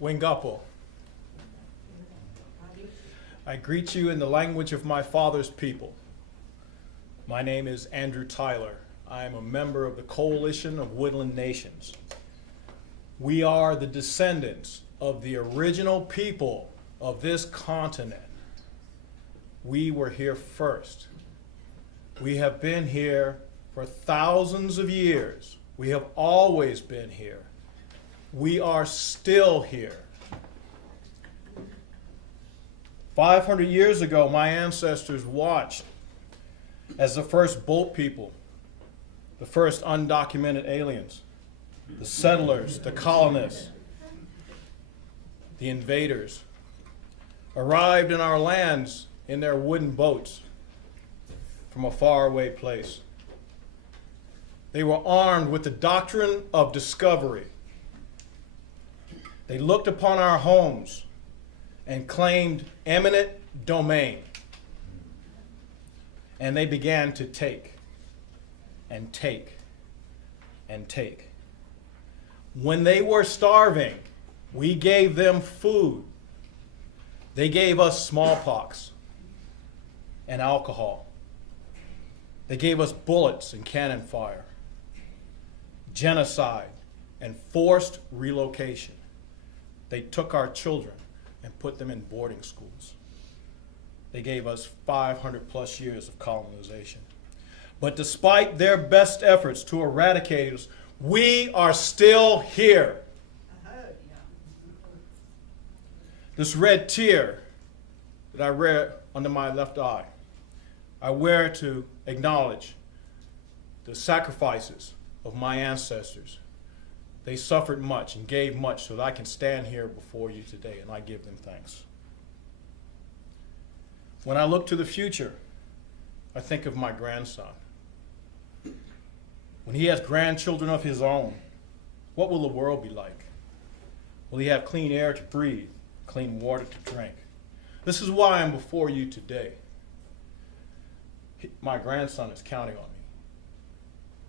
Wingapo. I greet you in the language of my father's people. My name is Andrew Tyler. I am a member of the Coalition of Woodland Nations. We are the descendants of the original people of this continent. We were here first. We have been here for thousands of years. We have always been here. We are still here. 500 years ago, my ancestors watched as the first boat people, the first undocumented aliens, the settlers, the colonists, the invaders, arrived in our lands in their wooden boats from a faraway place. They were armed with the doctrine of discovery. They looked upon our homes and claimed eminent domain. And they began to take and take and take. When they were starving, we gave them food. They gave us smallpox and alcohol. They gave us bullets and cannon fire, genocide, and forced relocation. They took our children and put them in boarding schools. They gave us 500 plus years of colonization. But despite their best efforts to eradicate us, we are still here. This red tear that I wear under my left eye, I wear to acknowledge the sacrifices of my ancestors. They suffered much and gave much so that I can stand here before you today, and I give them thanks. When I look to the future, I think of my grandson. When he has grandchildren of his own, what will the world be like? Will he have clean air to breathe, clean water to drink? This is why I'm before you today. My grandson is counting on me.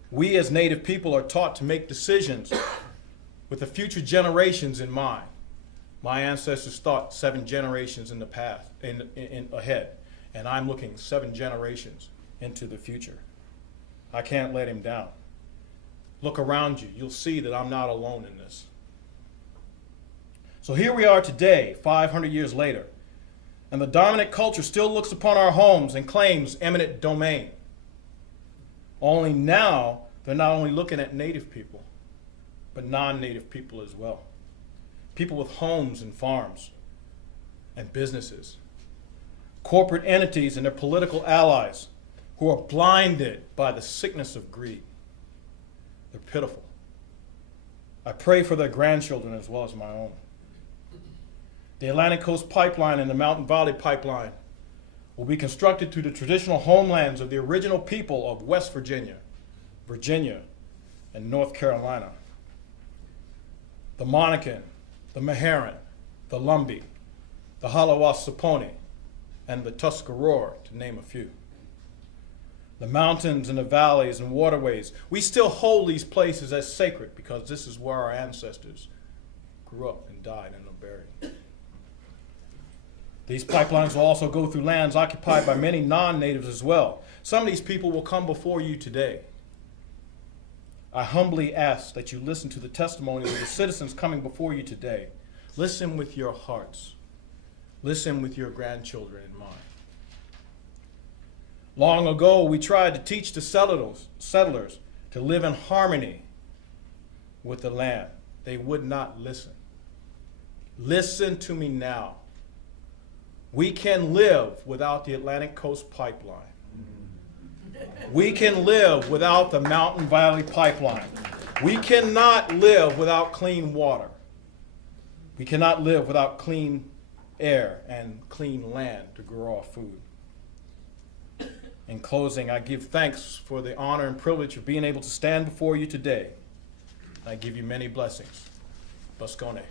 We as Native people are taught to make decisions with the future generations in mind. My ancestors thought 7 generations in the past, ahead, and I'm looking 7 generations into the future. I can't let him down. Look around you, you'll see that I'm not alone in this. So here we are today, 500 years later, and the dominant culture still looks upon our homes and claims eminent domain. Only now, they're not only looking at Native people, but non-Native people as well. People with homes and farms and businesses. Corporate entities and their political allies who are blinded by the sickness of greed. They're pitiful. I pray for their grandchildren as well as my own. The Atlantic Coast Pipeline and the Mountain Valley Pipeline will be constructed to the traditional homelands of the original people of West Virginia, Virginia, and North Carolina. The Monacan, the Meherrin, the Lumbee, the Halawasaponi, and the Tuscarora, to name a few. The mountains and the valleys and waterways, we still hold these places as sacred because this is where our ancestors grew up and died and are buried. These pipelines will also go through lands occupied by many non-natives as well. Some of these people will come before you today. I humbly ask that you listen to the testimony of the citizens coming before you today. Listen with your hearts. Listen with your grandchildren in mind. Long ago, we tried to teach the settlers to live in harmony with the land. They would not listen. Listen to me now. We can live without the Atlantic Coast Pipeline. We can live without the Mountain Valley Pipeline. We cannot live without clean water. We cannot live without clean air and clean land to grow our food. In closing, I give thanks for the honor and privilege of being able to stand before you today. I give you many blessings. Buscone.